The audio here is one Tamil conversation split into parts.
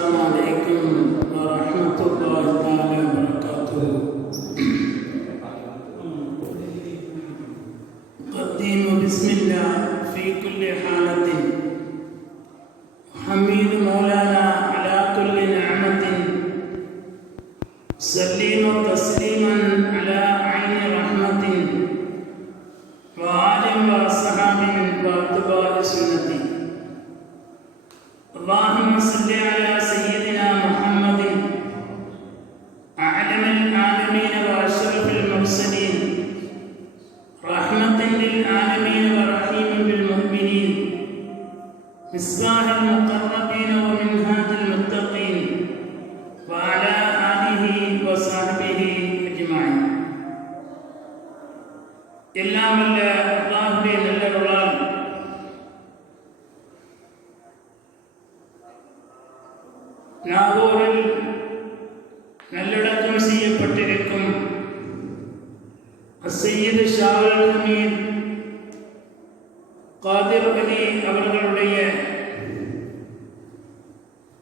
السلام عليكم ورحمة الله تعالى وبركاته. قديم بسم الله في كل حالة، حميد مولانا على كل نعمة، سليم تسليما على عين رحمة، وآل وأصحاب واتباع سنتي. اللهم صل على سيدنا محمد أعلم العالمين وأشرف المرسلين، رحمة للعالمين ورحيم بالمؤمنين، مصباح المقربين ومنهاج المتقين، وعلى آله وصحبه أجمعين. எல்லாம் வல்ல அல்லாஹ்வுடைய நல்லருளால் நாகூரில் நல்லடக்கம் செய்யப்பட்டிருக்கும் அஸ்ஸையீத் ஷாவுல் ஹமீத் காதிர் அலி அவர்களுடைய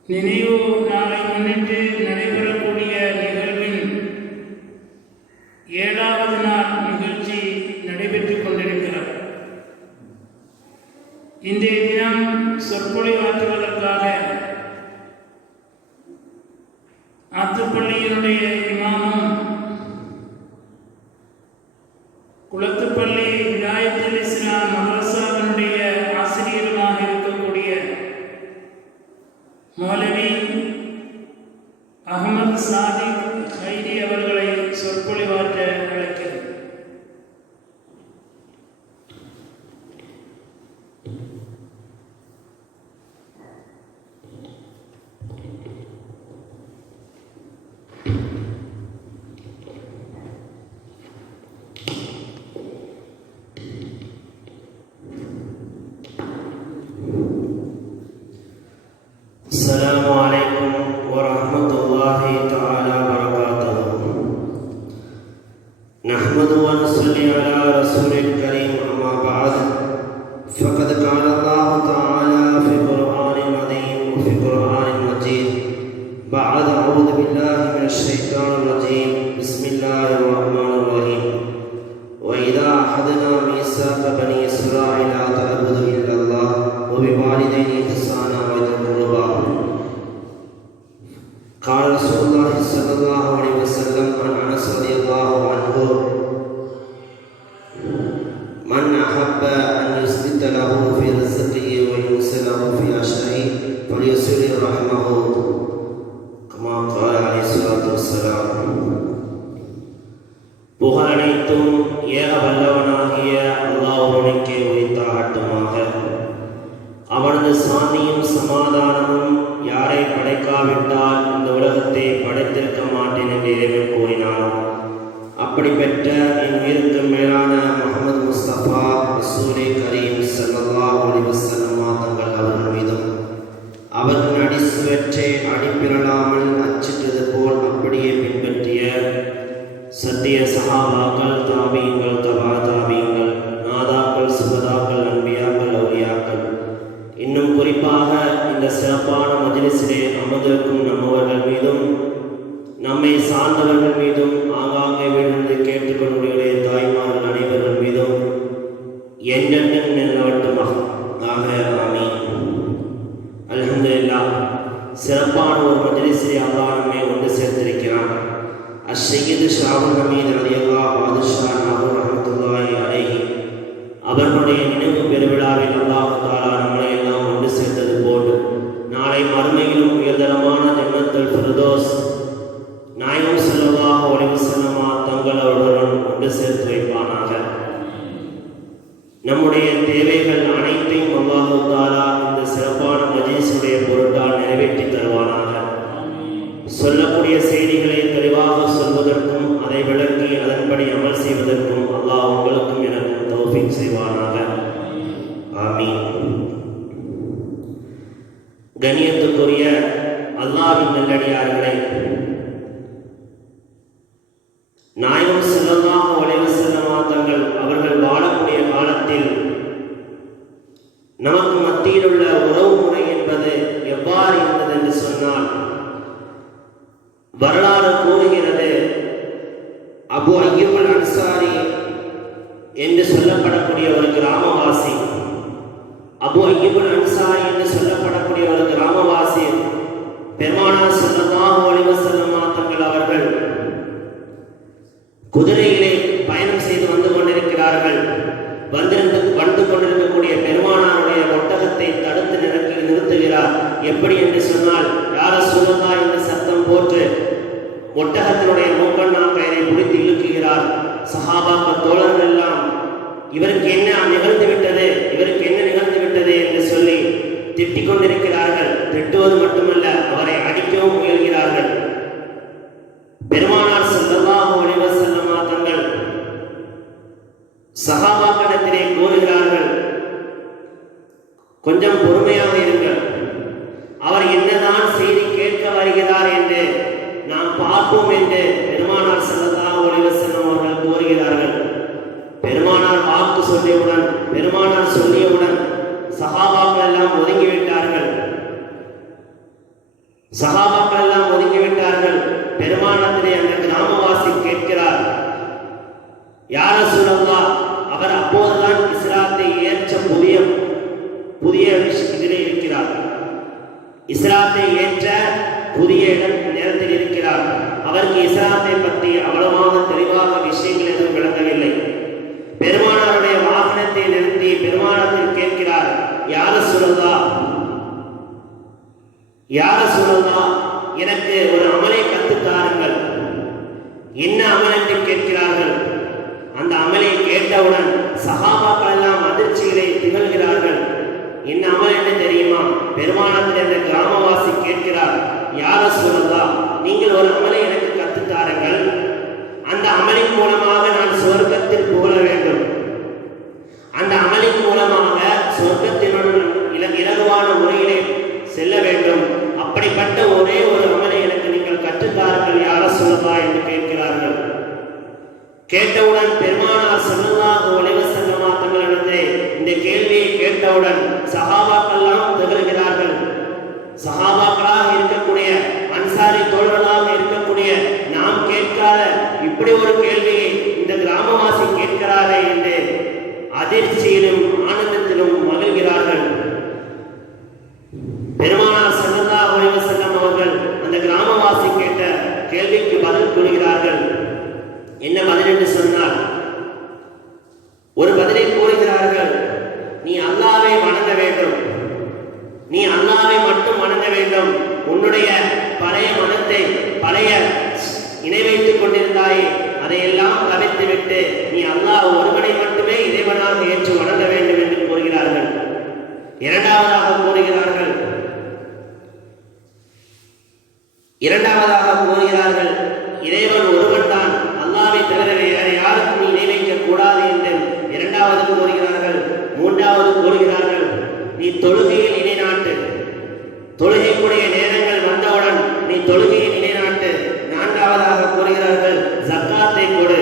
நினைவு நாளை முன்னிட்டு நடைபெறக்கூடிய நிகழ்வின் 7வது நாள் நிகழ்ச்சி நடைபெற்றுக் கொண்டிருக்கிறது. இன்றைய தினம் சொற்பொழிவாற்றுவதற்காக ஆத்துப்பள்ளியினுடைய இமாமும் குளத்துப்பள்ளி விலாயத்துல் இஸ்லாம் மதரசாவினுடைய ஆசிரியருமாக இருக்கக்கூடிய மௌலவி அஹ்மத் சாதிக் ஹைரி அவர்களை சொற்பொழிவாற்ற அழைக்கிறேன். السلام عليكم ورحمة الله تعالى وبركاته. نحمد ونصلي على رسول الكريم، أما بعد، فقد قال الله تعالى في القرآن العظيم وفي القرآن المجيد بعد أعوذ بالله من الشيطان الرجيم بسم الله الرحمن الرحيم وإذا أخذنا ميثاق بني إسرائيل لا تعبدوا إلا الله وبالوالدين إحسانا وذي القربى. قال رسول الله صلى الله عليه وسلم عن أنس رضي الله عنه: من أحب أن يسدد له في رزقه ويوصله في عشره فليصل رحمه، كما قال عليه الصلاة والسلام. புகழனைத்தும் ஏக வல்லவனாகிய அல்லாஹ் ஒருவனுக்கே உரித்தாகட்டுமாக. அவனது சாந்தியும் சமாதானமும் யாரை படைக்காவிட்டால் இந்த உலகத்தை படைத்திருக்க மாட்டேன் என்று இறைவன் கூறினான். அப்படி பெற்ற என் உயிருக்கு மேலான முஹம்மது முஸ்தபா ரசூலே கரீம் ஸல்லல்லாஹு அலைஹி வஸல்லம் தங்கள் அவர்கள் மீதும் அவர்கள் அடிசுவற்றை அடிப்பிரளாமல் அச்சிட்டது போல் அப்படியே பின்பற்றிய சத்திய சஹாபாக்கள், தாபீங்கள், தபா தாபீங்கள், நாதாக்கள், சுகதாக்கள், அன்பியாக்கள், அவுலியாக்கள், இன்னும் குறிப்பாக இந்த சிறப்பான மஜ்லிஸிலே அமர்ந்திருக்கும் நம்மவர்கள் மீதும் நம்மை சார்ந்தவர்கள் மீதும் ஆங்காங்கே விழுந்து கேட்டுக்கொண்டுடைய தாய்மார்கள் அனைவர்கள் மீதும் என்றென்றும் நிலவட்டுமாக. ஆமீன். அல்ஹம்துலில்லாஹ். சிறப்பான ஒரு மஜ்லிஸிலே அல்லாஹ் நம்மை ஒன்று சேர்த்திருக்கிறான். அஸ்ஸையீத் ஷாவுல் ஹமீத் ரலியல்லாஹு பாதுஷா நாகூர் ரஹ்மத்துல்லாஹி அலைஹி அவர்களுடைய நினைவு பெருவிழாவில் அல்லாஹ் தஆலா நம்மை எல்லாம் ஒன்று சேர்த்தது போல் நாளை மறுமையிலும் உயர்தரமான ஜன்னத்துல் ஃபிர்தௌஸ் நாயகம் ஸல்லல்லாஹு அலைஹி வஸல்லம் தங்களுடன் ஒன்று சேர்த்து வைப்பானாக. நம்முடைய தேவைகள் அனைத்தையும் அல்லாஹ் தஆலா இந்த சிறப்பான மஜ்லிஸுடைய பொருட்டால் நிறைவேற்றி தருவானாக. சொல்லக்கூடிய செய்திகளை தெளிவாக சொல்வதற்கும் அதை விளக்கி அதன்படி அமல் செய்வதற்கும் அல்லாஹ் உங்களுக்கும் எனக்கும் தௌஃபீக் செய்வானாக. ஆமீன். கண்ணியத்துக்குரிய அல்லாஹ்வின் நல்லடியார்களே, நாயகம் ஸல்லல்லாஹு அலைஹி வஸல்லம் தங்கள் அவர்கள் வாழக்கூடிய காலத்தில் நமக்கு மத்தியில் உள்ள உறவு முறை என்பது எவ்வாறு இருந்தது என்று சொன்னால், வரலாறு கூறுகிறது, அபு அய்யூப் அல் அன்சாரி என்று சொல்லப்படக்கூடிய ஒரு கிராமவாசி, அபு அய்யூப் அல் அன்சாரி என்று சொல்லப்படக்கூடிய ஒரு கிராமவாசி பெருமானார் ஸல்லல்லாஹு அலைஹி வஸல்லம் தங்கள் அவர்கள் குதிரையிலே பயணம் செய்து வந்து கொண்டிருக்கிறார்கள். வந்து கொண்டிருக்கக்கூடிய பெருமானாருடைய ஒட்டகத்தை தடுத்து நிறுத்துகிறார். எப்படி என்று சொன்னால், யா ரசூலல்லாஹ் என்று சத்தம் போட்டு ஒட்டகத்தினுடைய மூக்கண்ணா கயிறை பிடித்து இழுக்குகிறார். சஹாபாக்கள் தோழர்கள் எல்லாம் இவருக்கு என்ன நிகழ்ந்து விட்டது, இவருக்கு என்ன நிகழ்ந்து விட்டது என்று சொல்லி திட்டிக் கொண்டிருக்கிறார்கள். திட்டுவது மட்டுமல்ல, அவரை அடிக்கவும் முயல்கிறார்கள். பெருமானார் ஸல்லல்லாஹு அலைஹி வஸல்லம் தங்கள் சஹாபாக்களிடத்திலே கூறுகிறார்கள், கொஞ்சம் பொறுமையாக இருங்கள், அவர் என்னதான் செய்தி கேட்க வருகிறார் என்று நாம் பார்ப்போம் என்று பெருமானார் ஸல்லல்லாஹு அலைஹி வஸல்லம் அவர்கள் கூறுகிறார்கள். பெருமானார் வாக்கு சொல்லியவுடன், பெருமானார் சொல்லியவுடன் சஹாபாக்கள் எல்லாம் ஒதுங்கிவிட்டார்கள். சஹாபாக்கள் எல்லாம் ஒதுங்கிவிட்டார்கள். பெருமானத்திலே அந்த கிராமவாசி கேட்கிறார், யா ரசூலல்லாஹ், அவர் அப்போதுதான் இஸ்லாத்தை ஏற்ற புதிய இதிலே இருக்கிறார். இஸ்லாத்தை ஏற்ற புதிய நேரத்தில் இருக்கிறார். அவருக்கு இஸ்லாத்தை பற்றி அவ்வளவாக தெளிவாக விஷயங்கள் எதுவும் விளங்கவில்லை. பெருமானாருடைய வாகனத்தை நிறுத்தி பெருமானத்தில் கேட்கிறார், யா ரசூலல்லாஹ், யா ரசூலல்லாஹ், எனக்கு ஒரு அமலை கற்றுத்தாருங்கள். என்ன அமல் என்று கேட்கிறார்கள். அந்த அமலை கேட்டவுடன் சஹாபாக்கள் எல்லாம் அதிர்ச்சிகளை திகழ்கிறார்கள். என்ன அமல் என்று தெரியுமா? பெருமானத்தில் அந்த கிராமவாசி கேட்கிறார், யா ரசூலல்லாஹ், நீங்கள் ஒரு அமலை எனக்கு கற்றுத்தாருங்கள். அந்த அமலின் மூலமாக நான் சொர்க்கத்தில் புகழ வேண்டும். அந்த அமலின் மூலமாக சொர்க்கத்தினுடன் இலகுவான முறையிலே செல்ல வேண்டும். அப்படிப்பட்ட ஒரே ஒரு அமலை எனக்கு நீங்கள் கற்றுத்தாருங்கள் யா ரசூலல்லாஹ் என்று கேட்கிறார்கள். கேட்டவுடன் பெருமானார் ஸல்லல்லாஹு அலைஹி வஸல்லம் தங்களிடத்திலே இந்த கேள்வியை கேட்டவுடன் சஹாபாக்கள் எல்லாம் திகழ்கிறார்கள். சஹாபாக்களாக இருக்கக்கூடிய, அன்சாரி தோழர்களாக இருக்கக்கூடிய நாம் கேட்காத இப்படி ஒரு கேள்வியை இந்த கிராமவாசி கேட்கிறாரே என்று அதிர்ச்சியிலும் ஆனந்தத்திலும் மகிழ்கிறார்கள். பெருமானார் ஸல்லல்லாஹு அலைஹி வஸல்லம் அவர்கள் அந்த கிராமவாசி கேட்ட கேள்விக்கு பதில் கூறுகிறார்கள். என்ன பதில் என்று சொன்னால், ஒரு பதிலை கூறுகிறார்கள், நீ அல்லாஹ்வை வணங்க வேண்டும், நீ அல்லாஹ்வை மட்டும் வணங்க வேண்டும். உன்னுடைய பழைய மனத்தை, பழைய இணை வைத்துக் கொண்டிருந்தாயே, அதையெல்லாம் தவிர்த்துவிட்டு நீ அல்லாஹ் ஒருவனை மட்டுமே இறைவனாக ஏற்று வணங்க வேண்டும் என்று கூறுகிறார்கள். இரண்டாவதாக கூறுகிறார்கள், இறைவன் ஒருவன் தான், அல்லாஹ்வை தவிர வேறு யாருக்கும் இணை வைக்க கூடாது என்று இரண்டாவது கூறுகிறார்கள். மூன்றாவது கூறுகிறார்கள், நீ தொழுகையில் நிலைநாட்டு, தொழுகைக்குரிய நேரங்கள் வந்தவுடன் நீ தொழுகையை நிலைநாட்டு. நான்காவதாக கூறுகிறார்கள், ஜக்காத்தை கொடு,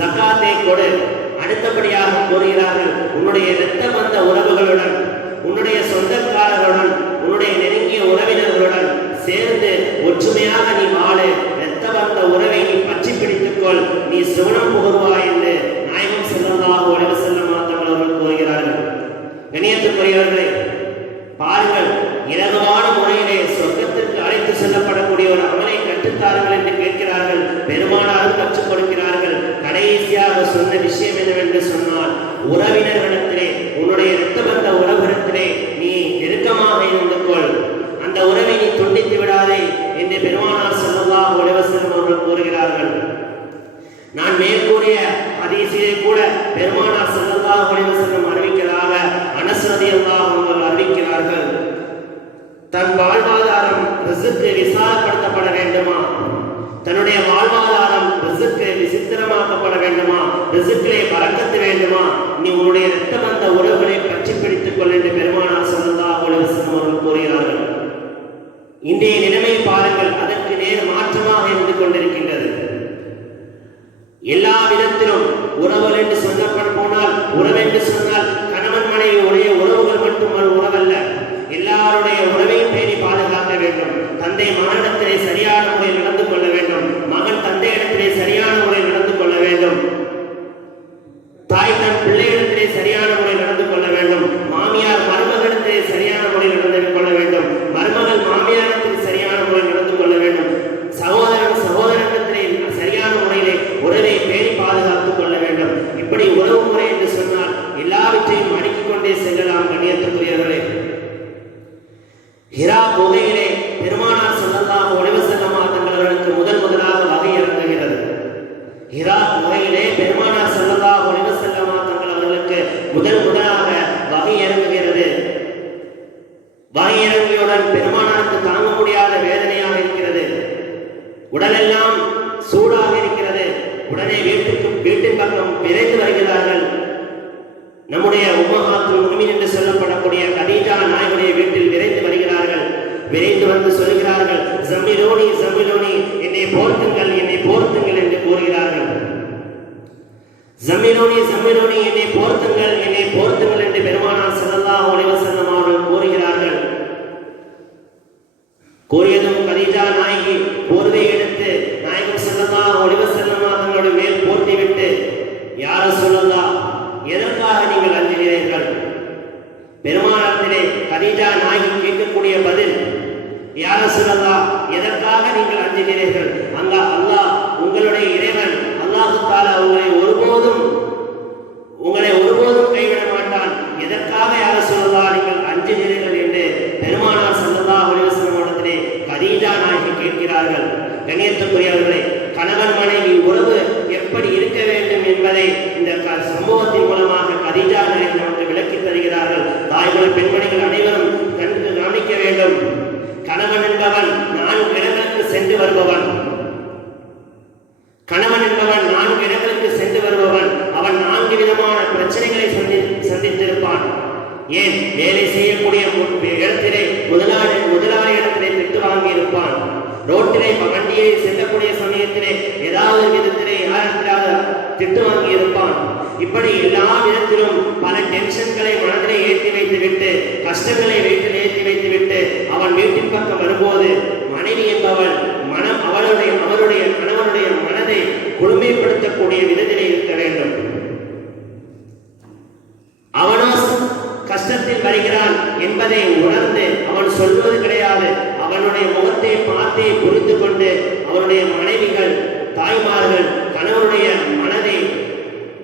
ஜக்காத்தை கொடு. அடுத்தபடியாக கூறுகிறார்கள், உன்னுடைய இரத்த பந்த உறவுகளுடன், உன்னுடைய சொந்தக்காரர்களுடன், உன்னுடைய நெருங்கிய உறவினர்களுடன் சேர்ந்து ஒற்றுமையாக நீ வாழு. இரத்த பந்த உறவை நீ பற்றி பிடித்துக்கொள், நீ சுவனம் புகுவாய் என்று நாயகம் ஸல்லல்லாஹு அலைஹி வஸல்லம் அவர்கள் கூறுகிறார்கள். கண்ணியத்துக்குரியவர்களே, பாருங்கள், இலகுவான முறையிலே சொர்க்கத்திற்கு அழைத்து செல்லப்படக்கூடிய ஒரு அமலை கற்றுத்தாருங்கள் என்று கேட்கிறார்கள். பெருமானாரும் கற்றுக் கொடுக்கிறார்கள். கடைசியாக சொன்ன விஷயம் என்னவென்று சொன்னால், உறவினர்களிடத்திலே, உன்னுடைய இரத்த பந்த உறவினத்திலே நீ நெருக்கமாக இருந்து கொள், அந்த உறவை நீ துண்டித்து விடாதே என்று பெருமானார் ஸல்லல்லாஹு அலைஹி வஸல்லம் அவர்கள் கூறுகிறார்கள். நான் மேற்கூறிய ஹதீஸிலே கூட பெருமானார் ஸல்லல்லாஹு அலைஹி வஸல்லம் அறிவிக்கிறதாக அனஸ் ரலியல்லாஹு அன்ஹு அறிவிக்கிறார்கள், தன் வாழ்வாதாரம் ரிஸ்க் விசாலப்படுத்தப்பட வேண்டுமா, தன்னுடைய வாழ்வாதாரம் ரிஸ்க் விசித்திரமாக்கப்பட வேண்டுமா, ரிஸ்கிலே பரக்கத்து வேண்டுமா, நீ உன்னுடைய இரத்த பந்த உறவுகளை பற்றி பிடித்துக் கொள் என்று பெருமானார் ஸல்லல்லாஹு அலைஹி வஸல்லம் அவர்கள் கூறுகிறார்கள். இன்றைய நிலைமை பாருங்கள், அதற்கு நேர் மாற்றமாக இருந்து கொண்டிருக்கின்றது. எல்லா விதத்திலும் உறவுகள் என்று சொல்லப்பட போனால், உறவென்று சொன்னால் கணவன் மனைவி உடைய உறவுகள் மட்டும் உறவல்ல, எல்லாருடைய உறவையும் பேணி பாதுகாக்க வேண்டும். தந்தை மகனிடத்திலே சரியான முறை உடலெல்லாம் சூடாக இருக்கிறது. உடனே வீட்டின் பக்கம் விரைந்து வருகிறார்கள். நம்முடைய உம்மஹாத்துல் முஃமினீன் என்று சொல்லப்படக்கூடிய கதீஜா நாயகியுடைய வீட்டில் விரைந்து வருகிறார்கள். விரைந்து வந்து சொல்கிறார்கள், ஜம்மிலூனி ஜம்மிலூனி, என்னை போர்த்துங்கள் என்னை போர்த்துங்கள் என்று கூறுகிறார்கள். ஜம்மிலூனி ஜம்மிலூனி, என்னை போர்த்துங்கள் என்னை போர்த்துங்கள் என்று பெருமானார் ஸல்லல்லாஹு அலைஹி வஸல்லம் அவர்கள் கூறுகிறார்கள். கூறியதும் கதீஜா நாயகி போர்வை எடுத்து நாயகம் ஸல்லல்லாஹு அலைஹி வஸல்லம் அவர்களுடைய மேல் போர்த்திவிட்டு, யா ரசூலல்லாஹ், எதற்காக நீங்கள் அஞ்சுகிறீர்கள்? பெருமானாரிடத்திலே கதீஜா நாயகி கேட்கக்கூடிய பதில், யா ரசூலல்லாஹ், எதற்காக நீங்கள் அஞ்சுகிறீர்கள்? அல்லாஹ் உங்களுடைய இறைவன் அல்லாஹ் தஆலா உங்களை ஒருபோதும் கைவிட மாட்டான். எதற்காக யா ரசூலல்லாஹ் நீங்கள் அஞ்சுகிறீர்கள் என்று பெருமானார் ஸல்லல்லாஹு அலைஹி வஸல்லம் இடத்திலே கதீஜா நாயகி கேட்கிறார்கள். கண்ணியத்துக்குரியவர்களே, கணவன் மனைவி உறவு எப்படி இருக்க வேண்டும் என்பதை இந்த சம்பவத்தின் மூலமாக கதீஜா நாயகி நமக்கு விளக்கி தருகிறார்கள். தாய்கள் பெண்மணிகள் அனைவரும் கண்டு கவனிக்க வேண்டும். கணவன் என்பவன் 4 இடங்களுக்கு சென்று வருபவன். கணவன் என்பவன் 4 இடங்களுக்கு சென்று வருபவன். அவன் 4 விதமான பிரச்சனைகளை சந்தித்திருப்பான். ஏன், வேலை செய்யக்கூடிய இடத்திலே முதலாளி இடத்திலே திட்டு வாங்கி இருப்பான். ரோட்டிலே வண்டியை செல்லக்கூடிய சமயத்திலே ஏதாவது விதத்திலே யாரிடத்திலாவது திட்டு வாங்கி இருப்பான். இப்படி எல்லா விதத்திலும் பல டென்ஷன்களை மனதிலே ஏற்றி வைத்துவிட்டு, கஷ்டங்களை வீட்டில் ஏற்றி வைத்துவிட்டு அவன் வீட்டின் பக்கம் வரும்போது மனைவி என்பவள் அவருடைய கணவனுடைய மனதை குளுமைப்படுத்தக்கூடிய விதத்திலே இருக்க வேண்டும். அவனோ கஷ்டத்தில் வருகிறான் என்பதை உணர்ந்து அவன் சொல்வது கிடையாது. அவனுடைய முகத்தை பார்த்தே புரிந்து கொண்டு அவனுடைய மனைவிகள், தாய்மார்கள் கணவனுடைய மனதை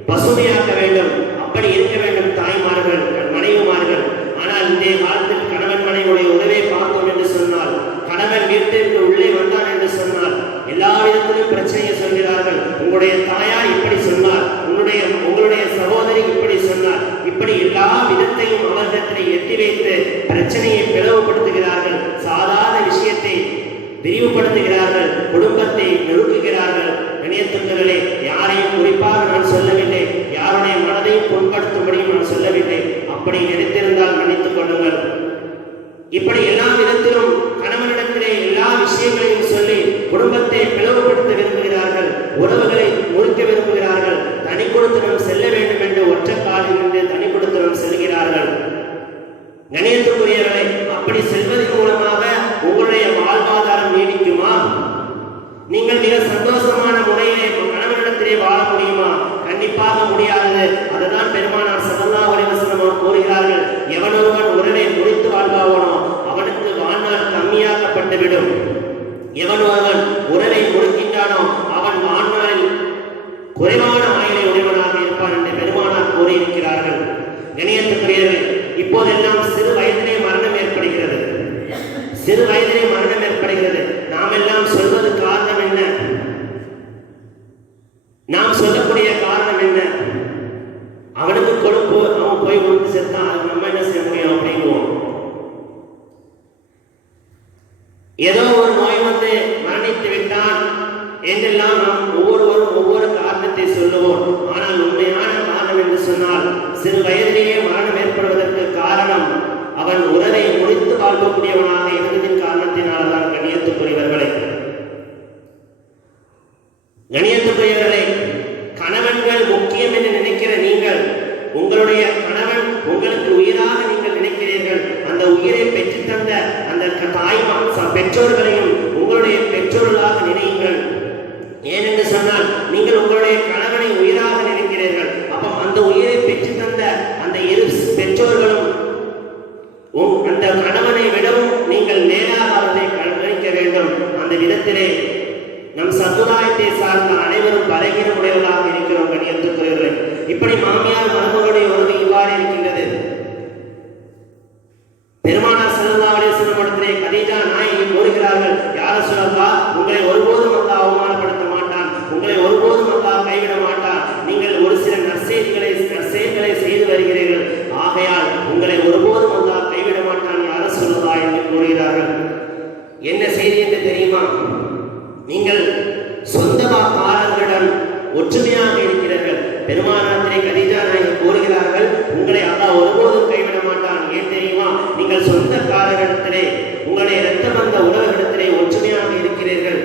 பசுமையாக்க வேண்டும். அப்படி இருக்க வேண்டும் தாய்மார்கள், மனைவிமார்கள். ஆனால் இன்றைய காலத்தில் கணவன் மனைவியுடைய உறவை பார்த்தோம் என்று சொன்னால், கணவன் வீட்டிற்கு உள்ளே வந்தான் என்று சொன்னால் எல்லா விதத்திலும் பிரச்சனையை சொல்கிறார்கள். உங்களுடைய தாயார் இப்படி சொன்னார், உங்களுடைய சகோதரி இப்படி சொன்னார். இப்படி எல்லா விதத்தையும் அவர்களிடத்தில் எட்டி வைத்து பிரச்சனையை பிளவுபடுத்துகிறார்கள். சாதாரண விஷயத்தை விரிவுபடுத்துகிறார்கள். குடும்பத்தை நெருக்குகிறார்கள். கண்ணியத்துக்குரியவர்களே, யாரையும் குறிப்பாக நான் சொல்லவில்லை, யாருடைய மனதையும் புண்படுத்தும்படியும் நான் சொல்லவில்லை. அப்படி நினைத்திருந்தால் மன்னித்துக் கொள்ளுங்கள். இப்படி எல்லா விதத்திலும் கணவனிடத்திலே எல்லா விஷயங்களையும் சொல்லி குடும்பத்தை பிளவுபடுத்த விரும்புகிறார்கள். உறவுகளை முறிக்க விரும்புகிறார்கள். தனி கொடுத்தனம் செல்ல வேண்டும் என்று ஒற்றை காலில் நின்று தனி கொடுத்தனம் செல்கிறார்கள். கண்ணியத்துக்குரியவர்களே, அப்படி செல்வதன் மூலமாக உங்களுடைய வாழ்வாதாரம் நீடிக்குமா? நீங்கள் மிக சந்தோஷமான முறையிலே கணவனிடத்திலே வாழ முடியுமா? கண்டிப்பாக முடியாது. அதுதான் பெருமானார் ஸல்லல்லாஹு அலைஹி வஸல்லம் கூறுகிறார்கள், எவன் ஒருவன் உறவை முறித்து வாழ்வானோ அவனுக்கு வாழ்நாள் கம்மியாக்கப்பட்டுவிடும். எவன் ஒருவன் உறவை முறிக்கின்றானோ அவன் வாழ்நாளில் குறைவான ஆயுளை உடையவனாக இருப்பான் என்று பெருமானார் கூறியிருக்கிறார்கள். கண்ணியத்துக்குரியவர்களே, இப்போதெல்லாம் சிறு வயதிலே மரணம் ஏற்படுகிறது. சிறு வயதிலே மரணம் ஏற்படுகிறது. நாம் எல்லாம் சொல்வது காரணம் என்ன? நாம் சொல்லக்கூடிய காரணம் என்ன? அவனுக்கு கொடுப்பு, அவன் போய் கொடுத்து செத்தான், அது நம்ம என்ன செய்ய முடியும் அப்படிங்குவோம். ஏதோ ஒரு நோய் வந்து மரணித்து விட்டான் என்றெல்லாம் நாம் ஒவ்வொருவரும் ஒவ்வொரு காரணத்தை சொல்லுவோம். ஆனால் உண்மையான காரணம் என்று சொன்னால், சிறு வயதிலேயே மரணம் ஏற்படுவதற்கு காரணம் அவன் உறவை முடித்து வாழ்க்கக்கூடியவனாக இருந்ததின் காரணத்தினால்தான். கண்ணியத்துக்குரியவர்களே, கணவன்கள் முக்கியம் என்று நினைக்கிற நீங்கள், உங்களுடைய கணவன் உங்களுக்கு உயிராக நீங்கள் நினைக்கிறீர்கள். அந்த உயிரை பெற்று தந்த அந்த பெற்றோர்களையும் உங்களுடைய பெற்றோர்களாக நினையுங்கள். ஏனென்று சொன்னால், நீங்கள் உங்களுடைய கணவனை உயிராக நினைக்கிறீர்கள். அப்போ அந்த உயிரை பெற்று தந்த அந்த இரு பெற்றோர்களும் அந்த கணவனை விடவும் நீங்கள் நேராக அவரை நினைக்க வேண்டும். அந்த விதத்திலே நம் சமுதாயத்தை சார்ந்த அனைவரும் பலகீன உடையவர்களாக இருக்கிறோம். கண்ணியத்துக்குரியவர்களே, இப்படி மாமியார் மருமகளுடைய உறவு இவ்வாறு இருக்கின்றது. பெருமானார் ஸல்லல்லாஹு அலைஹி வஸல்லம் இடத்திலே கதீஜா நாயகி கூறுகிறார்கள், யா ரசூலல்லாஹ், உங்களை ஒருபோதும் அல்லாஹ் அவமானப்படுத்த மாட்டான், உங்களை ஒருபோதும் அல்லாஹ் கைவிட மாட்டான். நீங்கள் ஒரு சில நற்செயல்களை செய்து வருகிறீர்கள், ஆகையால் உங்களை ஒருபோதும் அல்லாஹ் கைவிட மாட்டான் யா ரசூலல்லாஹ் என்று கூறுகிறார்கள். என்ன செய்தி என்று தெரியுமா? நீங்கள் சொந்தக்காரர்களுடன் ஒற்றுமையாக இருக்கிறீர்கள். பெருமானாரத்திலே கதீஜா நாயகி கூறுகிறார்கள், உங்களை அல்லாஹ் ஒருபோதும் கைவிட மாட்டான். ஏன் தெரியுமா? நீங்கள் சொந்தக்காரர்களிடத்திலே, உங்களுடைய இரத்த பந்த உறவுகளிடத்திலே ஒற்றுமையாக இருக்கிறீர்கள்.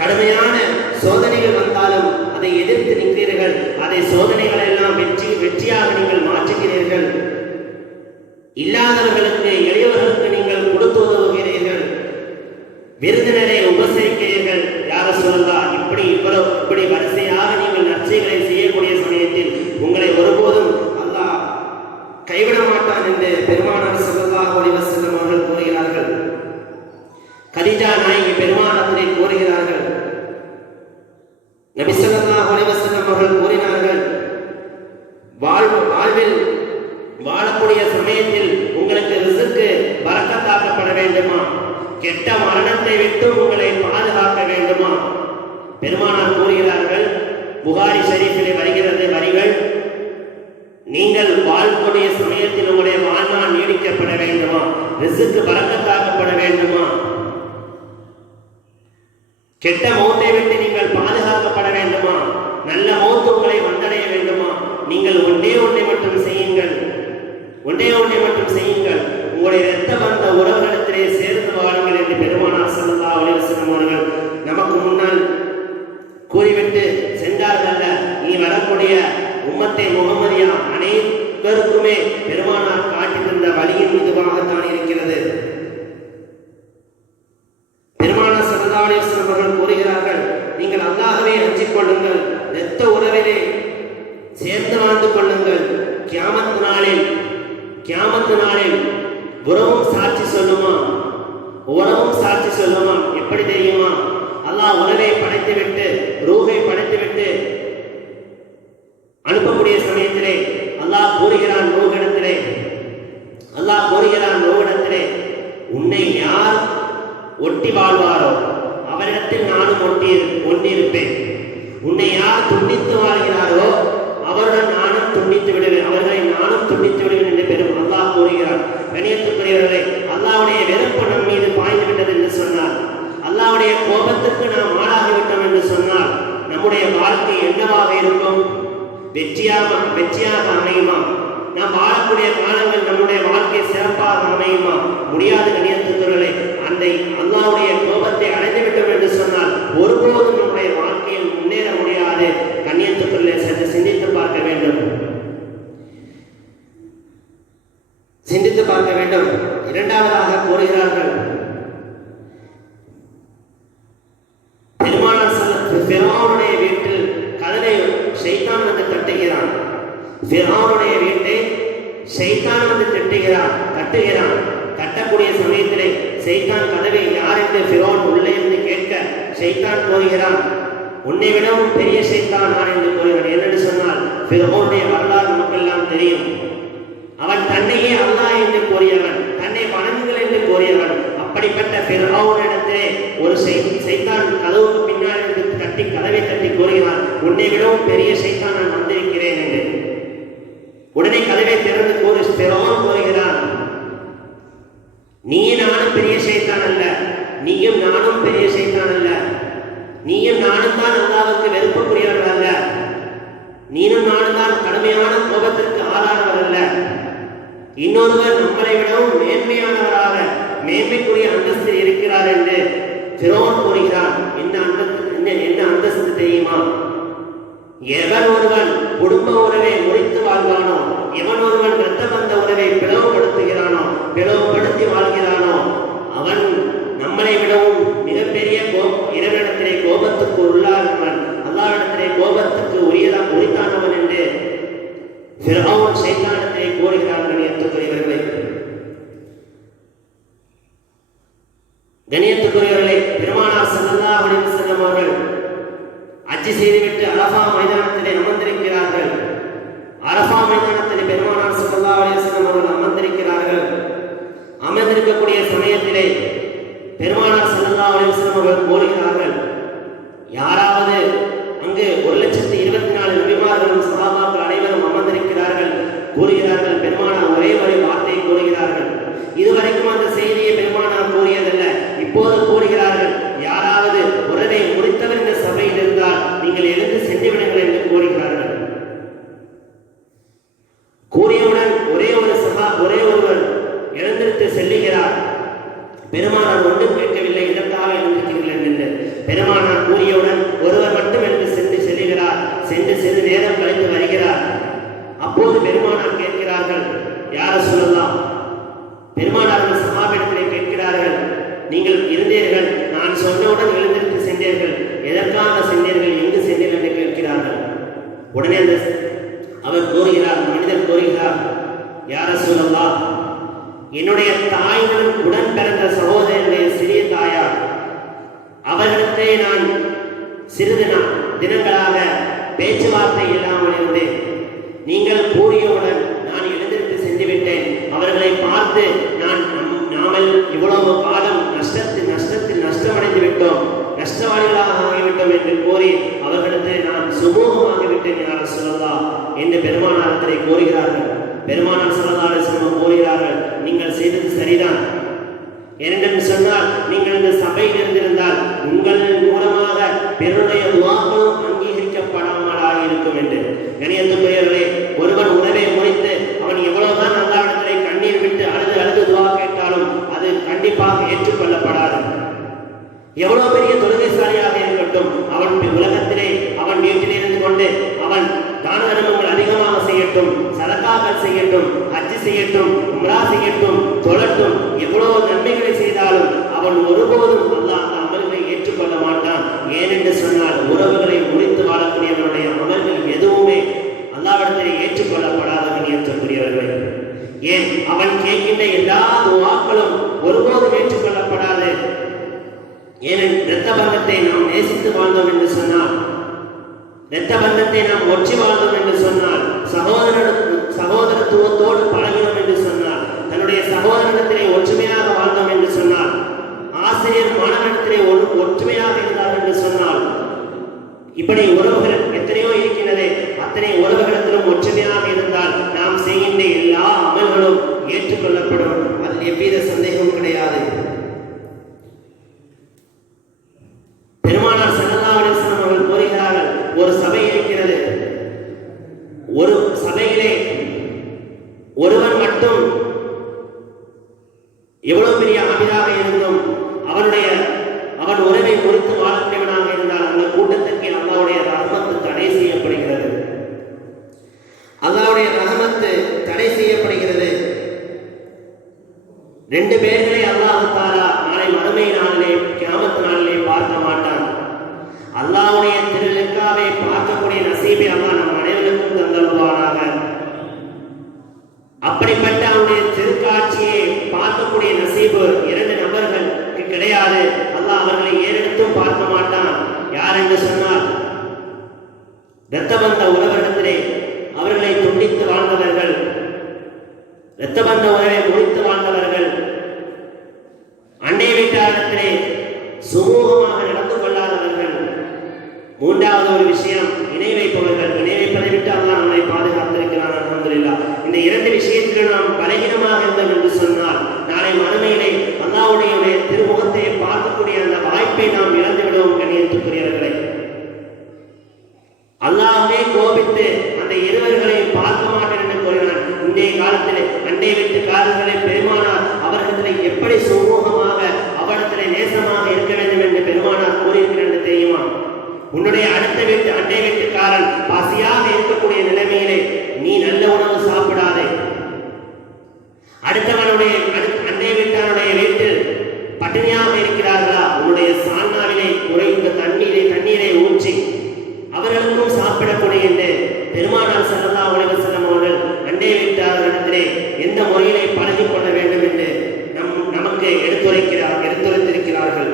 கடுமையான சோதனைகள் வந்தாலும் அதை எதிர்த்து நிற்கிறீர்கள். அதை சோதனைகளை எல்லாம் வெற்றியாக நீங்கள் மாற்றுகிறீர்கள். இல்லாதவர்களுக்கு, எளியவர்களுக்கு நீங்கள் கொடுத்து உதவுகிறீர்கள். விருந்தினரை உபசரிக்கிறீர்கள். யார சொல்லலாம், இப்படி வரிசையாக நீங்கள் நற்செய்களை செய்யக்கூடிய சமயத்தில் உங்களை ஒருபோதும் அல்லாஹ் கைவிட மாட்டான் என்று பெருமானார் ஸல்லல்லாஹு அலைஹி வஸல்லம் அவர்கள் கூறுகிறார்கள். கதீஜா நாயகி பெருமானாரத்திலே கூறுகிறார்கள், நபி ஸல்லல்லாஹு அலைஹி வஸல்லம் அவர்கள் கூறினார்கள், வாழ்வில் வாழக்கூடிய சமயத்தில் உங்களுக்கு ரிஸ்க் பரக்கத்தாக்கப்பட வேண்டுமா? கெட்ட மரணத்தை விட்டு உங்களை பாதுகாக்க வேண்டுமா? பெருமானார் கூறுகிறார்கள், புகாரி ஷரீஃபிலே வருகிறது வரிகள், நீங்கள் வாழக்கூடிய சமயத்தில் உங்களுடைய வாழ்நாள் நீடிக்கப்பட வேண்டுமா? ரிஸ்க் பரக்கத்தாக்கப்பட வேண்டுமா? கெட்ட மௌத்தை விட்டு நீங்கள் பாதுகாக்கப்பட வேண்டுமா? நல்ல மௌத்து உங்களை வந்தடைய வேண்டுமா? நீங்கள் ஒன்றே மட்டும் செய்யுங்கள். உங்களுடைய இரத்த பந்த உறவுகளிடத்திலே சேர்ந்து வாழுங்கள் என்று பெருமானார் ஸல்லல்லாஹு அலைஹி வஸல்லம் அவர்கள் நமக்கு முன்னால் கூறிவிட்டு சென்றார்கள். நீ வரக்கூடிய உம்மத்தை முகமதியா அனைவருக்குமே பெருமானார் காட்டி தந்த வழியின் இதுவாகத்தான் இருக்கிறது. பெருமானார் ஸல்லல்லாஹு அலைஹி வஸல்லம் அவர்கள் கூறுகிறார்கள், நீங்கள் அல்லாஹ்வை அஞ்சிக் கொள்ளுங்கள், இரத்த உறவிலே சேர்ந்து வாழ்ந்து கொள்ளுங்கள். கியாமத்து நாளில் உறவும் சாட்சி சொல்லுமா? எப்படி தெரியுமா? அல்லாஹ் உறவை படைத்துவிட்டு, ரூஹை படைத்துவிட்டு அனுப்பக்கூடிய சமயத்திலே அல்லாஹ் கூறுகிறான் நூகிடத்திலே, உன்னை யார் ஒட்டி வாழ்வாரோ அவரிடத்தில் நானும் ஒன்றியிருப்பேன். உன்னை யார் துண்டித்து வாழ்கிறாரோ அவருடன் நானும் துண்டித்து விடுவேன், அவர்களை நானும் துண்டித்து விடுவேன் என்று பெரும் அல்லாஹ் கூறுகிறார். கண்ணியத்துக்குரியவர்களே, அல்லாஹ்வுடைய வெறுப்பு நம் மீது பாய்ந்து விட்டது என்று சொன்னார், அல்லாஹ்வுடைய கோபத்துக்கு நாம் ஆளாகிவிட்டோம் என்று சொன்னால் நம்முடைய வாழ்க்கை என்னவாக இருக்கும்? வெற்றியாக அமையுமா? நாம் வாழக்கூடிய காலங்கள் நம்முடைய வாழ்க்கை சிறப்பாக அமையுமா? முடியாது. கண்ணியத்துக்குரியவர்களே, அந்த அல்லாஹ்வுடைய கோபத்தை அடைந்து விட்டோம் என்று சொன்னால் ஒருபோதும் நம்முடைய வாழ்க்கையில் முன்னேற முடியாது. கண்ணியத்துக்குரியவர்களே, சற்று சிந்தித்து பார்க்க வேண்டும். இரண்டாவதாக கூறுகிறார்கள், பெருமானார் ஃபிரௌனுடைய வீட்டில் கதவை ஷைத்தான் வந்து தட்டுகிறான். ஃபிரௌனுடைய வீட்டை ஷைத்தான் வந்து தட்டுகிறான். தட்டக்கூடிய சமயத்திலே ஷைத்தான் கதவை யார் என்று ஃபிரௌன் உள்ளே இருந்து கேட்க ஷைத்தான் கூறுகிறான், உன்னை விடவும் பெரிய ஷைத்தான் நான் என்று கூறுகிறான். என்னென்று சொன்னால் ஃபிரௌனுடைய வரலாறு நமக்கெல்லாம் தெரியும். அவன் தன்னையே அல்லாஹ் என்று கூறியவன், தன்னை வணங்குங்கள் என்று கூறியவன். அப்படிப்பட்ட ஃபிரௌனிடத்திலே ஒரு ஷைத்தான் கதவுக்கு பின்னால் இருந்து கதவை தட்டி கூறுகிறான், உன்னை விடவும் பெரிய ஷைத்தான் நான் வந்திருக்கிறேன் என்று. உடனே கதவை திறந்து ஃபிரௌன் கூறுகிறான், நீயும் நானும் பெரிய ஷைத்தான் அல்ல, நீயும் நானும் பெரிய ஷைத்தான் அல்ல, நீயும் நானும் தான் அல்லாஹ்வுக்கு வெறுப்புக்குரியவர்கள் அல்ல, நீனும் நானும் தான் கடுமையான கோபத்திற்கு ஆளானவர் அல்ல, இன்னொருவர் நம்மளை விடவும் மேன்மையானவராக மேன்மைக்குரிய அந்தஸ்தில் இருக்கிறார் என்று ஃபிரௌன் கூறுகிறான். என்ன அந்தஸ்து தெரியுமா? எவன் ஒருவன் குடும்ப உறவை முறித்து வாழ்வானோ, எவன் ஒருவன் இரத்த பந்த உறவை பிளவுபடுத்தி வாழ்கிறானோ அவன் நம்மளை விடவும் மிகப்பெரிய இறைவனிடத்திலே கோபத்துக்கு உள்ளானவன், அல்லாஹ்விடத்திலே கோபத்துக்கு உரித்தானவன் என்று ஃபிரௌன் ஷைத்தானிடத்திலே கூறுகிறார்கள். கண்ணியத்துக்குரியவர்களே, பெருமானார் ஸல்லல்லாஹு அலைஹி வஸல்லம் அவர்கள் ஹஜ் செய்துவிட்டு அரஃபா மைதானத்திலே அமர்ந்திருக்கிறார்கள். அரஃபா மைதானத்திலே பெருமானார் ஸல்லல்லாஹு அலைஹி வஸல்லம் அவர்கள் அமர்ந்திருக்கிறார்கள். அமர்ந்திருக்கக்கூடிய சமயத்திலே பெருமானார் ஸல்லல்லாஹு அலைஹி வஸல்லம் அவர்கள் கூறுகிறார்கள், யாராவது அங்கு 1,24,000 நபிமார்களும் சஹாபாக்கள் அனைவரும் அமர்ந்திருக்கிறார்கள். கூறுகிறார்கள், பெருமானார் ஒரே ஒரு வார்த்தை கூறுகிறார்கள். இதுவரைக்கும் அந்த செய்தியை பெருமானார் கூறியதல்ல, இப்போது கூறுகிறார்கள், யாராவது எழுந்திருக்கவில்லை, இதற்காக எழுந்திருக்கிறீர்கள் என்று பெருமானார் கூறியவுடன் ஒருவர் மட்டும் எழுந்து செல்லுகிறார். சென்று சிறிது நேரம் கழித்து வருகிறார். அப்போது பெருமானார் கேட்கிறார்கள், யார் ரசூலல்லாஹ்? பெருமானார்கள் சஹாபியிடத்திலே கேட்கிறார்கள், நீங்கள் இருந்தீர்கள், நான் சொன்னவுடன் எழுந்திருந்து சென்றீர்கள், எதற்காக சென்றீர்கள், எங்கு சென்றீர்கள் என்று கேட்கிறார்கள். உடனே அவர் கூறுகிறார், மனிதர் கூறுகிறார், யார் ரசூலல்லாஹ், என்னுடைய தாய்களும் உடன் பிறந்த சகோதரனுடைய சிறிய தாயார், அவர்களிடத்தை நான் சிறிது தினங்களாக பேச்சுவார்த்தை இல்லாமல் இருந்தேன். நீங்கள் கூறியவுடன் நான் எழுந்திருந்து சென்றுவிட்டேன். அவர்களை பார்த்து நாமல் இவ்வளவு காலம் நஷ்டத்தில் நஷ்டமடைந்து விட்டோம், நஷ்டவாளிகளாக ஆகிவிட்டோம் என்று கூறி அவர்களிடத்தில் நான் சுமூகமாகிவிட்டேன் யார் ரசூலல்லாஹ் என்று பெருமானாரத்திலே கூறுகிறார்கள். பெருமானார் ஸல்லல்லாஹு அலைஹி வஸல்லம் கூறுகிறார்கள், நீங்கள் செய்தது சரிதான். ஏனென்று சொன்னால், நீங்கள் இந்த சபையில் இருந்திருந்தால் உங்கள் மூலமாக பிறருடைய துஆக்களும் அங்கீகரிக்கப்படாமலாக இருக்கும் என்று. கணியத்துக்குரியவர்களே, ஒருவன் உணவை முடித்து அவன் எவ்வளவுதான் அல்லாஹ்விடத்திலே கண்ணீர் விட்டு அழுது துஆ கேட்டாலும் அது கண்டிப்பாக ஏற்றுக்கொள்ளப்படாது. எவ்வளவு பெரிய தொழுகைசாலியாக இருக்கட்டும், அவன் உலகத்திலே அவன் வீட்டில் இருந்து கொண்டு அவன் தான தர்மங்கள் அதிகமாக செய்யட்டும், சதகாக்கள் செய்யட்டும், ஹஜ் செய்யட்டும், உம்ரா செய்யட்டும், தொழட்டும், எவ்வளவு நன்மைகளை செய்தாலும் அவன் ஒருபோதும் அல்லாஹ் அந்த அமல்களை ஏற்றுக்கொள்ள மாட்டான். ஏனென்று சொன்னால், உறவுகளை முறித்து வாழக்கூடியவனுடைய அமல்கள் எதுவுமே அல்லாஹ்விடத்திலே ஏற்றுக்கொள்ளப்படாதவன் ஏற்றக்கூடியவர்கள். ஏன், அவன் கேட்கின்ற எல்லா துஆக்களும் ஒருபோதும் ஏற்றுக்கொள்ளப்படாது. ஏனெனில் இரத்த பந்தத்தை நாம் நேசித்து வாழ்ந்தோம் என்று சொன்னால், இரத்த பந்தத்தை நாம் ஒற்றி வாழ்ந்தோம் என்று சொன்னால், சகோதரத்துவத்தோடு பழகினோம் என்று சொன்னால், தன்னுடைய சகோதரத்திலே ஒற்றுமையாக வாழ்ந்தோம் என்று சொன்னால், ஆசிரியர் மாணவனிடத்திலே ஒற்றுமையாக இருந்தார் என்று சொன்னால், இப்படி உறவுகள் எத்தனையோ இருக்கின்றதே, அத்தனை உறவுகளிடத்திலும் ஒற்றுமையாக இருந்தால் நாம் செய்கின்ற எல்லா அமல்களும் ஏற்றுக்கொள்ளப்படும். அதில் எவ்வித சந்தேகமும் கிடையாது. பெருமானார் ஸல்லல்லாஹு அலைஹி வஸல்லம் அவர்கள் கூறுகிறார்கள், ஒரு சபை இருக்கிறது, ஒரு சபையிலே ஒருவன் மட்டும் எவ்வளவு பெரிய ஆபிராக இருந்தும் அவன் உறவை முறித்து வாழக்கூடியவனாக இருந்தால் அந்த கூட்டத்திற்கு அல்லாஹ்வுடைய ரஹ்மத்து தடை செய்யப்படுகிறது. அல்லாஹ்வுடைய ரஹ்மத்து தடை செய்யப்படுகிறது. ரெண்டு பேர்களை அல்லாஹ் தஆலா நாளை மறுமை நாளிலே, கியாமத் நாளிலே பார்க்க மாட்டான். அல்லாஹ்வுடைய திருலிக்காவை பார்க்கக்கூடிய நசீபை அல்லாஹ் நம் அனைவருக்கும் தந்தருள்வானாக. அப்படிப்பட்ட அவனுடைய திருக்காட்சியை பார்க்கக்கூடிய நசீபு இரண்டு நபர்களுக்கு கிடையாது. அல்லாஹ் அவர்களை ஏறெடுத்தும் பார்க்க மாட்டான். யார் என்று சொன்னால், இரத்த பந்த உறவிடத்திலே அவர்களை துண்டித்து வாழ்ந்தவர்கள், இரத்த பந்த உறவை முறித்து வாழ்ந்தவர்கள், அண்டை வீட்டாரிடத்திலே சுமூகமாக நடந்து கொள்ளாதவர்கள். மூன்றாவது ஒரு விஷயம், இணை வைப்பவர்கள். இணை வைப்பதை விட்டு அல்லாஹ் நம்மை பாதுகாத்திருக்கிறான், அல்ஹம்துலில்லாஹ். இந்த இரண்டு விஷயத்திலும் நாம் பலகீனமாக இருந்தோம் என்று சொன்னால், நாளை மறுமையிலே அல்லாஹ்வுடைய திருமுகத்தை பார்க்கக்கூடிய அந்த வாய்ப்பை நாம் இழந்து விடுவோம். கண்ணியத்துக்குரியவர்களே, அல்லாஹ்வே கோபித்து அந்த இருவர்களை பார்க்க மாட்டேன் என்று கூறினான். இன்றைய காலத்தில் அண்டை வீட்டுக்காரர்களை பெருமானார் அவர்களிடத்தில் எப்படி சுமூகமாக அவரிடத்தில் நேசமாக இருக்க வேண்டும் என்று பெருமானார் கூறியிருக்கிறது தெரியுமா? உன்னுடைய அடுத்த வீட்டு அண்டை வீட்டுக்காரன் பசியாக இருக்கக்கூடிய நிலைமையிலே நீ நல்ல உணவு சாப்பிடாதே. அடுத்தவனுடைய அண்டை வீட்டாருடைய வீட்டில் பட்டினியாக இருக்கிறார்களா, உன்னுடைய சால்னாவிலே குறைந்த தண்ணீரை ஊற்றி அவர்களுக்கும் சாப்பிடக்கூடிய என்று பெருமானார் ஸல்லல்லாஹு அலைஹி வஸல்லம் அவர்கள் அண்டை வீட்டாரிடத்திலே எந்த முறையிலே பழகிக் கொள்ள வேண்டும் என்று நமக்கு எடுத்துரைத்திருக்கிறார்கள்.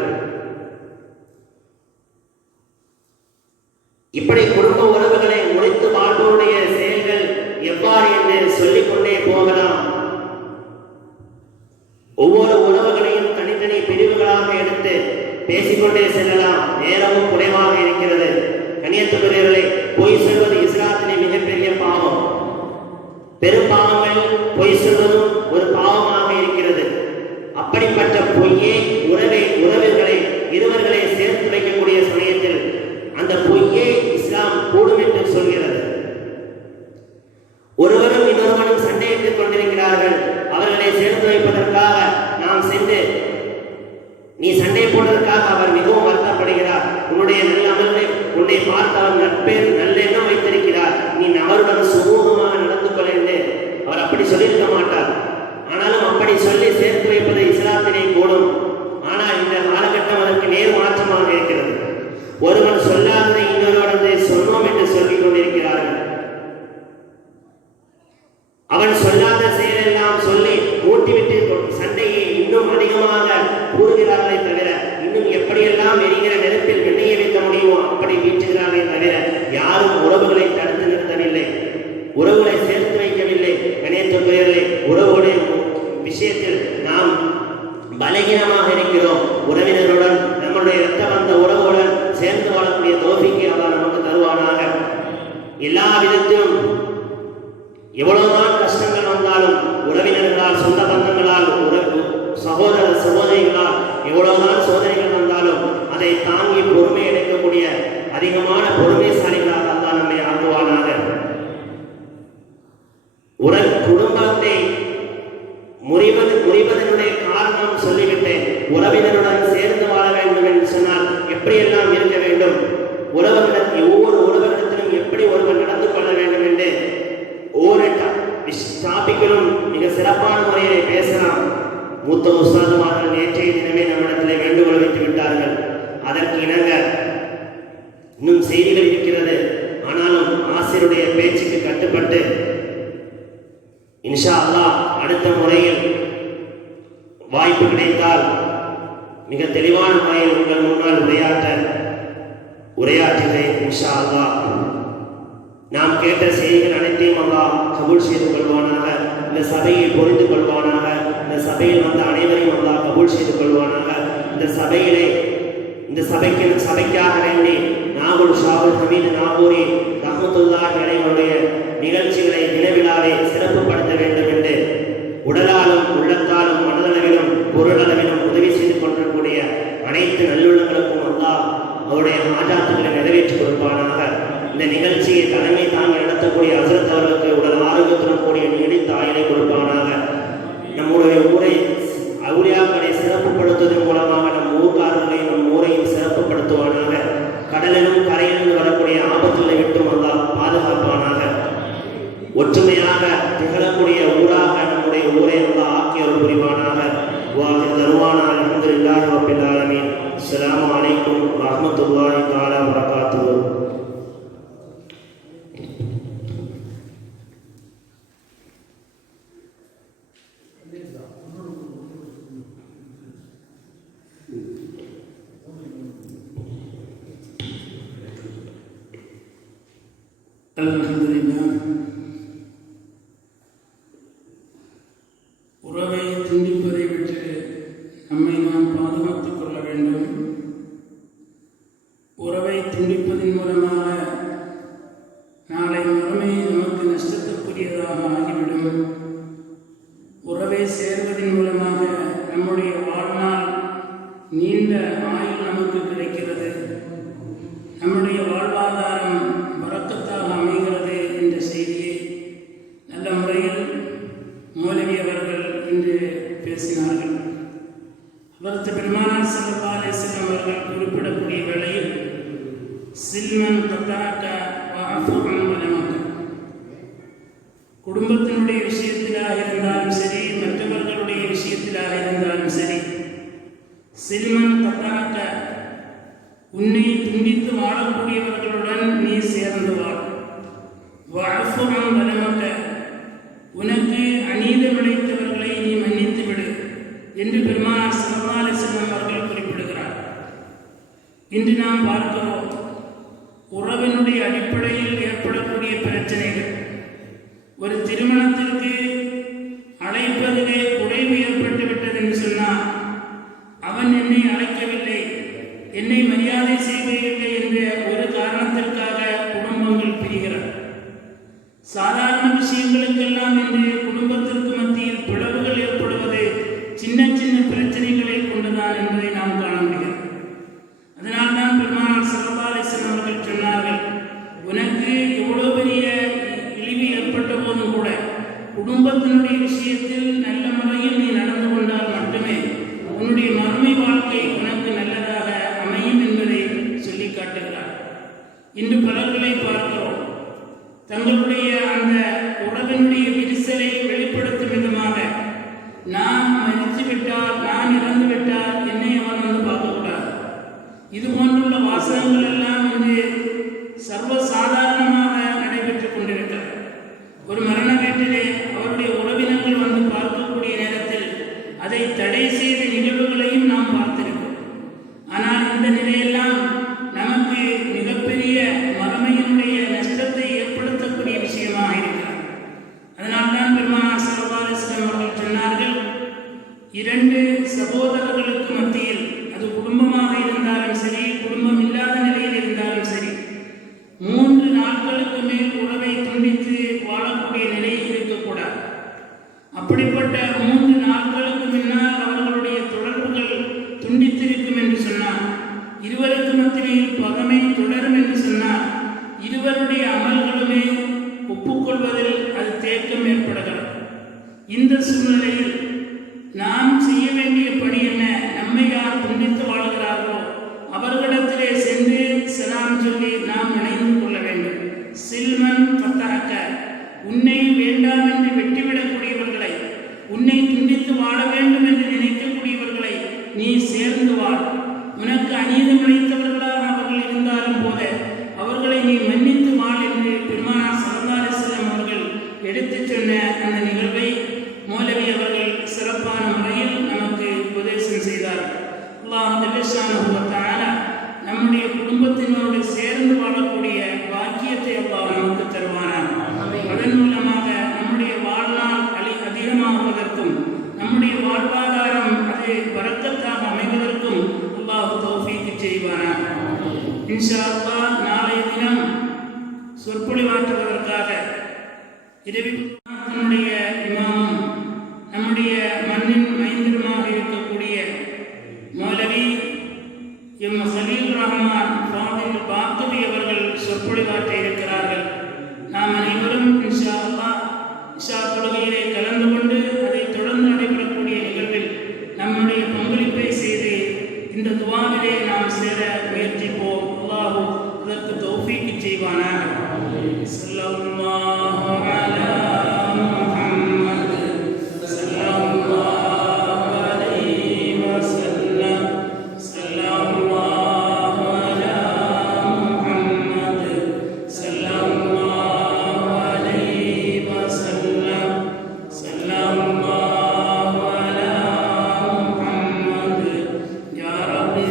இப்படி குடும்ப உறவுகளை முறித்து வாழ்வோருடைய செயல்கள் எவ்வாறு என்று சொல்லிக்கொண்டே போகலாம். ஒவ்வொரு உறவுகளையும் தனித்தனி பிரிவுகளாக எடுத்து பேசிக்கொண்டே செல்லலாம். நேரமும் குறைவாக இருக்கிறது. கண்ணியத்துக்குரியவர்களே, பொய் சொல்வது இஸ்லாத்திலே மிகப்பெரிய பாவம். பெரும் பாவங்கள் பொய் சொல்வதும் ஒரு பாவமாக இருக்கிறது. அப்படிப்பட்ட பொய்யே உறவுகளை இருவர்களை சேர்த்து வைக்கக்கூடிய சமயத்தில் அந்த பொய்யே இஸ்லாம் கூடும் என்று சொல்கிறது. ஒருவரும் இன்னொருவரும் சண்டையிட்டுக் கொண்டிருக்கிறார்கள். அவர்களை சேர்த்து வைப்பதற்காக நாம் சென்று, நீ சண்டை போடுவதற்காக அவர் மிகவும் வருத்தப்படுகிறார். உன்னுடைய நல்ல அமல்களை உன்னை பார்த்து அவர் நல்லெண்ணம் வைத்திருக்கிறார், நீ அவருடன் சுமூகமாக நடந்து கொள்ள என்று அவர் அப்படி சொல்லியிருக்க மாட்டார். ஆனாலும் அப்படி சொல்லி சேர்த்து வைப்பது இஸ்லாத்திலே கூடும். ஆனால் இந்த காலகட்டம் அதற்கு நேர் மாற்றமாக இருக்கிறது. ஒருவன் சொல்லாததை இன்னொருவன் சொன்னோம் என்று சொல்லிக் கொண்டிருக்கிறார்கள். அவன் சொல்லாத செயலெல்லாம் சொல்லி ஊட்டிவிட்டு சண்டையை இன்னும் அதிகமாக கூறுகிறார்களே தவிர, இன்னும் எப்படியெல்லாம் எரிகிற நெருப்பில் வெண்ணையை வைக்க முடியுமோ அப்படி வீட்டுகிறார்களே தவிர, யாரும் உறவுகளை தடுத்து நிறுத்தவில்லை, உறவுகளை சேர்த்து வைக்கவில்லை. கணேசர்களே, உறவுடைய விஷயத்தில் நாம் பலகீனமாக இருக்கிறோம். உறவினருடன் நம்முடைய இரத்த வந்த உறவுடன் சேர்ந்து வாழக்கூடிய தௌஃபீக்கை அல்லாஹ் நமக்கு தருவானாக. எல்லா விதத்திலும் எவ்வளவுதான் கஷ்டங்கள் வந்தாலும், உறவினர்களால், சொந்த பந்தங்களால், சகோதர சகோதரிகளால் எவ்வளவுதான் சோதனைகள் வந்தாலும் அதை தாங்கி பொறுமை எடுக்கக்கூடிய அதிகமான பொறுமைசாலிகளாக அல்லாஹ் நம்மை ஆக்குவானாக. குடும்பத்தை முறிவதனுடைய காரணம் சொல்லிவிட்டேன். உறவினருடன் சேர்ந்து வாழ வேண்டும் என்று சொன்னால் எப்படியெல்லாம் இருக்க வேண்டும், ஒவ்வொரு உறவினத்திலும் எப்படி ஒருவர் நடந்து கொள்ள வேண்டும் என்று ஒவ்வொரு டாபிக்கிலும் மிக சிறப்பான முறையிலே பேசலாம். மூத்த உஸ்தாதுமார்கள் நேற்றைய தினமே நம்மிடத்திலே வேண்டுகோள் வைத்து விட்டார்கள். அதற்கு இணங்க இன்னும் செய்திகள் இருக்கிறது. ஆனாலும் ஆசிரியருடைய பேச்சுக்கு கட்டுப்பட்டு இன்ஷா அல்லாஹ் அடுத்த முறையில் வாய்ப்பு கிடைத்தால் மிக தெளிவான முறையில் உங்கள் முன்னால் உரையாற்றுகிறேன் இன்ஷா அல்லாஹ். நாம் கேட்ட செய்திகள் அனைத்தையும் அல்லாஹ் கபூல் செய்து கொள்வானாக. இந்த சபையை புரிந்து கொள்வானாக. இந்த சபையில் வந்த அனைவரையும் அல்லாஹ் கபூல் செய்து கொள்வானாக. இந்த சபைக்காக வேண்டி நாகூர் ஷாவுல் ஹமீது நாகூரி ரஹ்மத்துல்லாஹி அலைஹினுடைய நிகழ்ச்சிகளை தினவிழாவை சிறப்புப்படுத்த வேண்டும் என்று உடலாலும் உள்ளத்தாலும் மனதளவிலும் பொருளளவிலும் உதவி செய்து கொண்டிருக்கக்கூடிய அனைத்து நல்லுள்ளங்களுக்கும் அல்லாஹ் அவருடைய ஆஜாத்துக்களை நிறைவேற்றி கொடுப்பானாக. இந்த நிகழ்ச்சியை தலைமை தாங்கி நடத்தக்கூடிய ஹஸரத் அவர்களுக்கு உடல் ஆரோக்கியத்துடன் கூடிய நீடித்த ஆயுளை கொடுப்பானாக. நம்முடைய ஊரை அவுலியாக்களை சிறப்புப்படுத்துவதன் மூலமாக நம் ஊர்காரர்களையும் நம் ஊரையும் சிறப்புப்படுத்துவானாக. கடலிலும் கரையிலிருந்து வரக்கூடிய ஆபத்துகளை விட்டும் அல்லாஹ் பாதுகாப்பானாக. ஒற்றுமையாக திகழக்கூடிய ஊராக நம்முடைய ஊரை அல்லாஹ் ஆக்கி அருள் புரிவானாக. வாஹிர் தருவானா அல்ஹம்துலில்லாஹி ரப்பில் ஆலமீன். அஸ்ஸலாமு அலைக்கும் வரஹ்மத்துல்லாஹி தஆலா வபரகாத்துஹு. அல்ஹம்துலில்லாஹ். உறவை துண்டிப்பதை விட்டு நம்மை நாம் பாதுகாத்துக் கொள்ள வேண்டும். உறவை துண்டிப்பதன் மூலமாக நாளை மறுமை நமக்கு நஷ்டத்துக்குரியதாக ஆகிவிடும். உறவை சேர்வதன் மூலமாக நம்முடைய வாழ்நாள் நீண்ட ஆயுள் நமக்கு கிடைக்கிறது. நம்முடைய வாழ்வாதாரம் வரக்கத்தாக அமைகிறது என்ற செய்தியை நல்ல முறையில் மௌலவி அவர்கள் இன்று பேசினார்கள். ஹதரத் பெருமானார் ஸல்லல்லாஹு அலைஹி வஸல்லம் அவர்கள் குறிப்பிடக்கூடிய வேளையில் சில்மன் கதாக்க வஅஃபு அன் வலமக, குடும்பத்தினுடைய விஷயத்திலாக இருந்தாலும் சரி, மற்றவர்களுடைய விஷயத்திலாக இருந்தாலும் சரி, சில்மன் கதாக்க, உன்னை துண்டித்து வாழக்கூடியவர்களுடன் நீ சேர்ந்து வாழ். வஅஃபு அன் வலமக, உனக்கு அநீதம் இழைத்தவர்களை நீ மன்னித்து விடு என்று பெருமானார் ஸல்லல்லாஹு அலைஹி வஸல்லம் அவர்கள் குறிப்பிடுகிறார். இன்று நாம் பார்க்கிறோம், உறவினுடைய அடிப்படையில் ஏற்படக்கூடிய பிரச்சனைகள். ஒரு திருமணத்திற்கு அழைப்பதிலே குறைவு ஏற்பட்டு விட்டது என்று சொன்னால், அவன் என்னை அழைக்கவில்லை, என்னை மரியாதை செய்யவில்லை என்ற ஒரு காரணத்திற்காக குடும்பங்கள் பிரிகிறது. சாதாரண விஷயங்களுக்கெல்லாம் இன்று குடும்பத்திற்கு மத்தியில் பிளவுகள் ஏற்படுவது சின்ன சின்ன பிரச்சனைகளை கொண்டுதான் என்பதை நாம் காண முடிகிறது. அதனால்தான் பெருமானார் ஸல்லல்லாஹு அலைஹி வஸல்லம் அவர்கள் சொன்னார்கள், உனக்கு எவ்வளவு பெரிய இழிவு ஏற்பட்ட போதும் கூட குடும்பத்தினுடைய விஷயத்தில் நல்ல முறையில் நீ நடந்து கொண்டால் மட்டுமே உன்னுடைய மறுமை வாழ்க்கை உனக்கு தங்களுடைய அந்த உறவினுடைய விரிசலை வெளிப்படுத்தும் விதமாக, நான் மரித்து விட்டால், நான் இறந்து விட்டால் என்னை அவன் வந்து பார்க்கக்கூடாது, இது போன்றுள்ள வாசகங்கள் எல்லாம் வந்து சர்வசாதாரணமாக நடைபெற்றுக் கொண்டிருக்கிறது. ஒரு மரண வீட்டிலே அவருடைய உறவினர்கள் வந்து பார்க்கக்கூடிய நேரத்தில் அதை தடை செய்த நிகழ்வுகளையும் நாம் பார்த்திருக்கிறோம். ஆனால் இந்த நிலையெல்லாம் நமக்கு மிகப்பெரிய மறுமையினுடைய நஷ்டத்தை ஏற்படுத்தக்கூடிய விஷயமாக இருக்கிறது. அதனால்தான் பெருமானார் ஸல்லல்லாஹு அலைஹி வஸல்லம் அவர்கள் சொன்னார்கள், 2 சகோதரர்களுக்கு மத்தியில், அது குடும்பமாக இருந்தாலும் சரி, குடும்பம் இல்லாத நிலையில் இருந்தாலும் சரி, 3 நாட்களுக்கு மேல் உறவை துண்டித்து வாழக்கூடிய நிலை இருக்கக்கூடாது. அப்படிப்பட்ட 3 நாட்களுக்கு முன்னால் அவர்களுடைய தொடர்புகள் துண்டித்திருக்கும் என்று சொன்னார், இருவருக்கு மத்தியில் பகமை தொடரும் என்று சொன்னார், இருவருடைய அமல்களுமே ஒப்புக்கொள்வதில் அது தேக்கம் ஏற்படுகிறது. இந்த சூழ்நிலையில் நாம் செய்ய வேண்டிய பணி என்ன? நம்மை யார் துண்டித்து வாழ்கிறார்களோ அவர்களிடத்திலே சென்று சலாம் சொல்லி நாம் இணைந்து கொள்ள வேண்டும். சில்மன் பத்தரக்க, உன்னை வேண்டாம் என்று வெட்டிவிடக்கூடியவர்களை, உன்னை துண்டித்து வாழ வேண்டும் என்று நினைக்கக்கூடியவர்களை நீ சேர்ந்து வாழ். உனக்கு அநீதம் இழைத்தவர்களாக அவர்கள் இருந்தாலும் போல அவர்களை நீ மன்னித்து வாழ் என்று பெருமானார் ஸல்லல்லாஹு அலைஹி வஸல்லம் அவர்கள் எடுத்துச் சொன்ன அந்த நிகழ்வை மௌலவி அவர்கள் சிறப்பான முறையில் நமக்கு உபதேசம் செய்தார். அல்லாஹ் ஜல்லஷானஹு வ தஆலா நம்முடைய குடும்பத்தினரோடு சேர்ந்து வாழக்கூடிய பாக்கியத்தை அல்லாஹ் நமக்கு தருவானாக. அதன் மூலமாக நம்முடைய வாழ்நாள் அதிகமாகுவதற்கும் நம்முடைய வாழ்வாதாரம் அது பரக்கத்தாக அமைவதற்கும் அல்லாஹ் தௌஃபீக் செய்வானாக. இன்ஷா அல்லாஹ் நாளைய தினம் சொற்பொழிவாற்றுவதற்காக இரவினுடைய இமாமும் நம்முடைய மண்ணின் மைந்தருமாக இருக்கக்கூடிய மௌலவி எம் ஹலீல் ரஹ்மான் ஃபாதில் பாக்கவி அவர்கள் சொற்பொழிவாற்ற இருக்கிறார்கள். நாம் அனைவரும் இன்ஷா அல்லாஹ் இஷா தொழுகையிலே கலந்து கொண்டு அதைத் தொடர்ந்து நடைபெறக்கூடிய நிகழ்வில் நம்முடைய பங்களிப்பை செய்து இந்த துவாவிலே நாம் சேர முயற்சிப்போம். அல்லாஹ் அதற்கு தௌஃபீக் செய்வானாக. ஸல்லல்லாஹு அலா முஹம்மத் ஸல்லல்லாஹு அலைஹி வஸல்லம் ஸல்லல்லாஹு அலா முஹம்மத் ஸல்லல்லாஹு அலைஹி வஸல்லம் ஸல்லல்லாஹு அலா முஹம்மத் யா ரப்பி